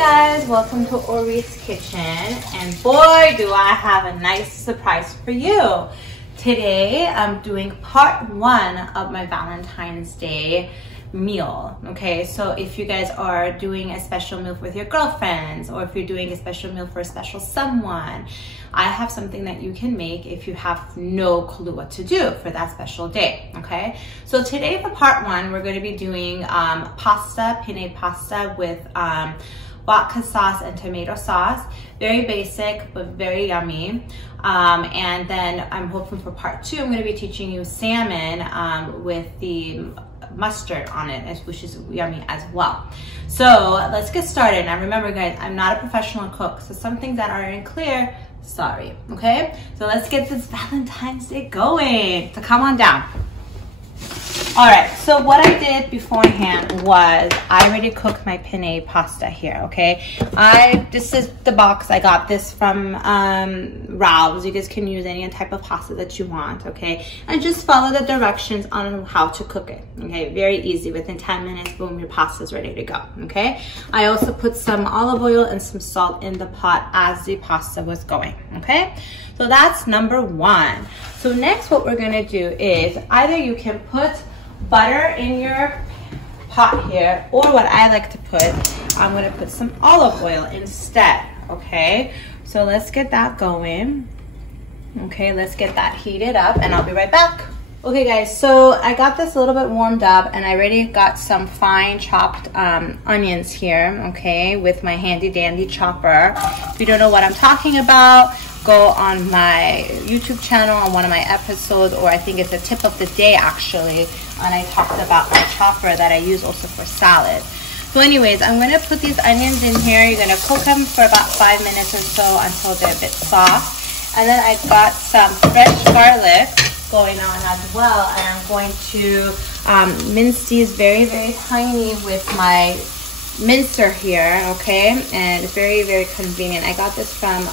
guys, welcome to Orit's kitchen, and boy do I have a nice surprise for you. Today I'm doing part 1 of my Valentine's Day meal. Okay, so if you guys are doing a special meal with your girlfriends, or if you're doing a special meal for a special someone, I have something that you can make if you have no clue what to do for that special day. Okay, so today for part 1 we're going to be doing penne pasta with vodka sauce and tomato sauce. Very basic but very yummy. And then I'm hoping for part 2 I'm going to be teaching you salmon with the mustard on it, which is yummy as well. So let's get started. Now remember guys, I'm not a professional cook, so some things that aren't clear, sorry. Okay, so let's get this Valentine's Day going. So come on down. All right, so what I did beforehand was I already cooked my penne pasta here. Okay, this is the box. I got this from Ralph's. You guys can use any type of pasta that you want. Okay, and just follow the directions on how to cook it. Okay, very easy. Within 10 minutes, boom, your pasta is ready to go. Okay, I also put some olive oil and some salt in the pot as the pasta was going. Okay, so that's number 1. So next what we're gonna do is either you can put butter in your pot here, or what I like to put, I'm gonna put some olive oil instead. Okay, so let's get that going. Okay, let's get that heated up and I'll be right back. Okay guys, so I got this a little bit warmed up and I already got some fine chopped onions here, okay, with my handy dandy chopper. If you don't know what I'm talking about, go on my YouTube channel on one of my episodes, or I think it's a tip of the day actually, and I talked about my chopper that I use also for salad. So anyways, I'm going to put these onions in here. You're going to cook them for about 5 minutes or so until they're a bit soft. And then I've got some fresh garlic going on as well, and I'm going to mince these very, very tiny with my mincer here, okay, and it's very, very convenient. I got this from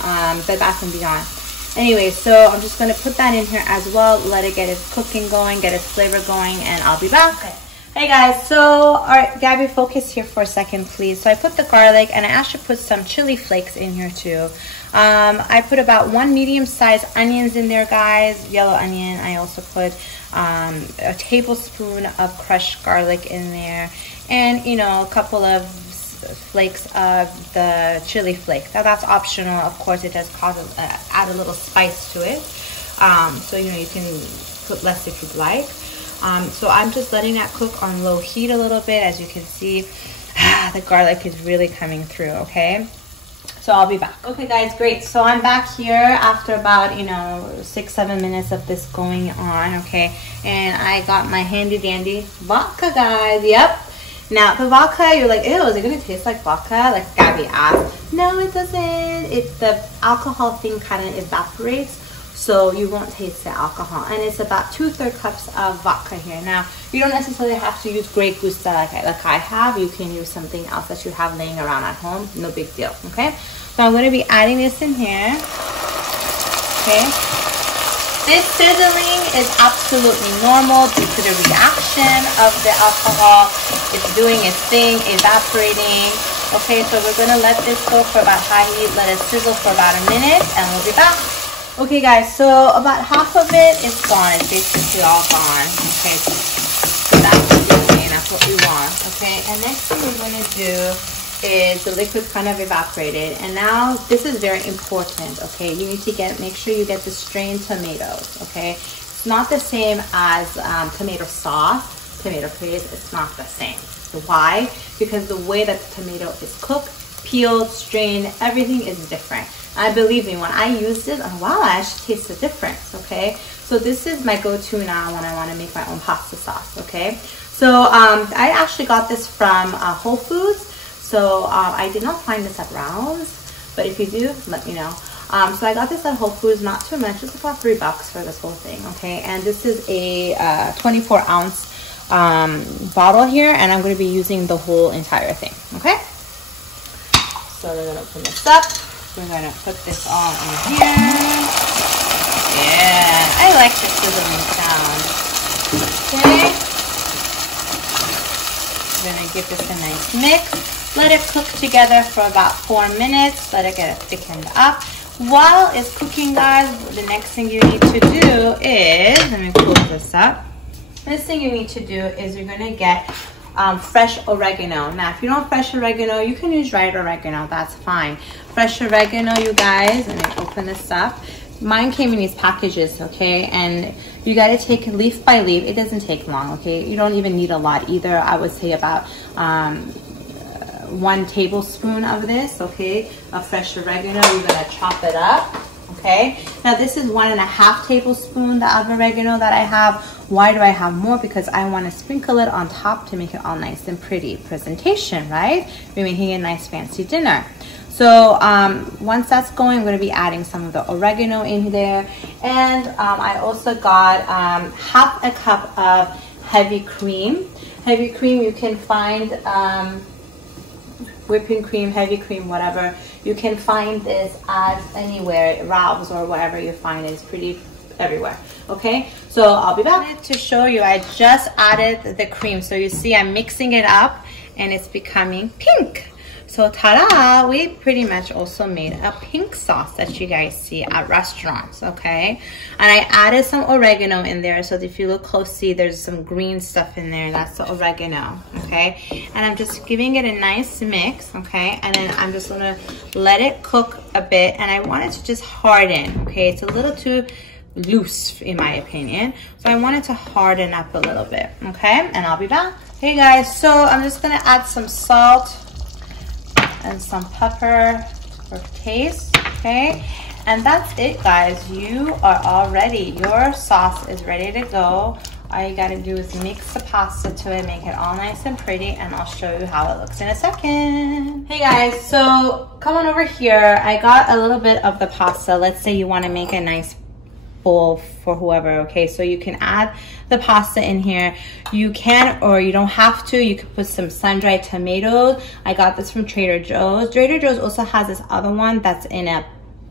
Bed Bath & Beyond. Anyway, so I'm just going to put that in here as well, let it get its cooking going, get its flavor going, and I'll be back. Okay. Hey guys, so all right, Gabby, focus here for a second please. So I put the garlic, and I actually put some chili flakes in here too. I put about 1 medium-sized onions in there, guys, yellow onion. I also put a tablespoon of crushed garlic in there, and you know, a couple of flakes of the chili flake. Now that's optional, of course. It does cause add a little spice to it, so you know, you can put less if you'd like. So I'm just letting that cook on low heat a little bit. As you can see, the garlic is really coming through. Okay, so I'll be back. Okay guys, great. So I'm back here after about, you know, 6-7 minutes of this going on. Okay, and I got my handy dandy vodka, guys. Yep. Now the vodka, you're like, ew, is it gonna taste like vodka? Like Gabby asked. No, it doesn't. It's the alcohol thing kind of evaporates, so you won't taste the alcohol. And it's about 2/3 cups of vodka here. Now you don't necessarily have to use Grey Goose like I have. You can use something else that you have laying around at home. No big deal. Okay, so I'm going to be adding this in here. Okay, this sizzling is absolutely normal due to the reaction of the alcohol. It's doing its thing, evaporating. Okay, so we're going to let this go for about high heat. Let it sizzle for about a minute, and we'll be back. Okay guys, so about half of it is gone. It's basically all gone. Okay, so that's okay. That's what we want. Okay, and next thing we're going to do is the liquid kind of evaporated, and now this is very important. Okay, you need to make sure you get the strained tomatoes. Okay, it's not the same as tomato sauce, tomato paste. It's not the same. So why? Because the way that the tomato is cooked, peeled, strained, everything is different. And believe me, when I use this, oh wow, I actually taste the difference. Okay, so this is my go-to now when I want to make my own pasta sauce. Okay, so I actually got this from Whole Foods. So I did not find this at Ralph's, but if you do, let me know. So I got this at Whole Foods, not too much, just about $3 for this whole thing. Okay, and this is a 24-ounce bottle here, and I'm going to be using the whole entire thing. Okay, so we're going to open this up. We're going to put this all in here. Yeah, I like the sizzling sound. Okay, we're going to give this a nice mix. Let it cook together for about 4 minutes. Let it get thickened up. While it's cooking, guys, the next thing you need to do is, let me close this up. This thing you need to do is you're gonna get fresh oregano. Now, if you don't have fresh oregano, you can use dried oregano, that's fine. Fresh oregano, you guys, let me open this up. Mine came in these packages, okay? And you gotta take leaf by leaf. It doesn't take long, okay? You don't even need a lot either. I would say about 1 tablespoon of this, okay? Of fresh oregano, you're gonna chop it up, okay? Now this is 1.5 tablespoons of oregano that I have. Why do I have more? Because I want to sprinkle it on top to make it all nice and pretty presentation, right? We're making a nice fancy dinner. So once that's going, I'm going to be adding some of the oregano in there. And I also got 1/2 cup of heavy cream. Heavy cream, you can find whipping cream, heavy cream, whatever. You can find this at anywhere, Ralph's or wherever you find it. It's pretty everywhere, okay? So I'll be back to show you. I just added the cream. So you see I'm mixing it up and it's becoming pink. So ta-da, we pretty much also made a pink sauce that you guys see at restaurants, okay? And I added some oregano in there, so if you look closely, there's some green stuff in there. That's the oregano, okay? And I'm just giving it a nice mix, okay? And then I'm just gonna let it cook a bit, and I want it to just harden, okay? It's a little too loose in my opinion, so I want it to harden up a little bit, okay? And I'll be back. Hey guys, so I'm just gonna add some salt and some pepper for taste, okay? And that's it, guys. You are all ready. Your sauce is ready to go. All you gotta do is mix the pasta to it, make it all nice and pretty, and I'll show you how it looks in a second. Hey guys, so come on over here. I got a little bit of the pasta. Let's say you wanna make a nice bowl for whoever, okay? So you can add the pasta in here. You can, or you don't have to, you could put some sun-dried tomatoes. I got this from Trader Joe's. Trader Joe's also has this other one that's in a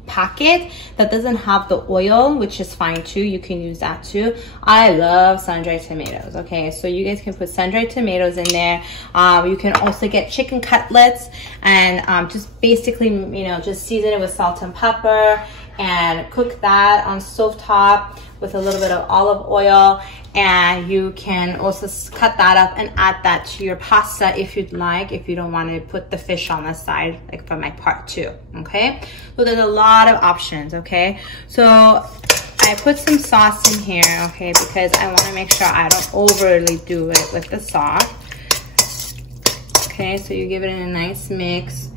packet that doesn't have the oil, which is fine too. You can use that too. I love sun-dried tomatoes, okay? So you guys can put sun-dried tomatoes in there. You can also get chicken cutlets and just basically, you know, just season it with salt and pepper and cook that on stovetop with a little bit of olive oil. And you can also cut that up and add that to your pasta if you'd like, if you don't want to put the fish on the side, like for my part 2, okay? So there's a lot of options, okay? So I put some sauce in here, okay, because I want to make sure I don't overly do it with the sauce. Okay, so you give it a nice mix,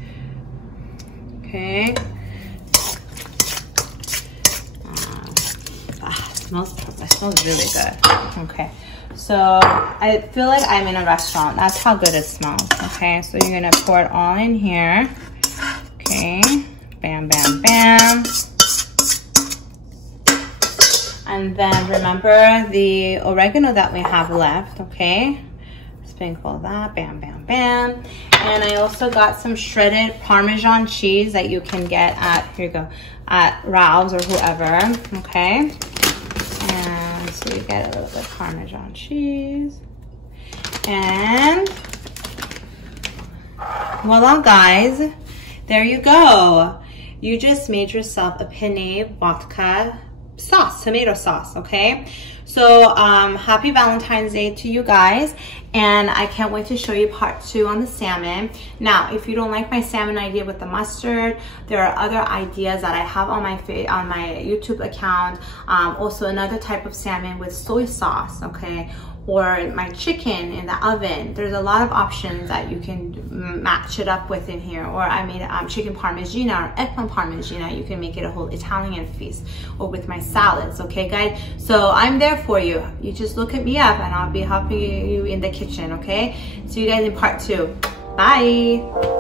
okay? It smells really good. Okay, so I feel like I'm in a restaurant. That's how good it smells. Okay, so you're gonna pour it all in here. Okay, bam, bam, bam. And then remember the oregano that we have left, okay? Sprinkle that, bam, bam, bam. And I also got some shredded Parmesan cheese that you can get at, here you go, at Ralph's or whoever, okay? And so you get a little bit of Parmesan cheese. And voila, guys, there you go. You just made yourself a penne vodka sauce, tomato sauce, okay? So happy Valentine's Day to you guys, and I can't wait to show you part 2 on the salmon. Now, if you don't like my salmon idea with the mustard, there are other ideas that I have on my YouTube account. Also another type of salmon with soy sauce, okay? Or my chicken in the oven. There's a lot of options that you can match it up with in here. Or I made chicken parmigiana or eggplant parmigiana. You can make it a whole Italian feast, or with my salads, okay guys? So I'm there for you. You just look at me up and I'll be helping you in the kitchen, okay? See you guys in part 2. Bye.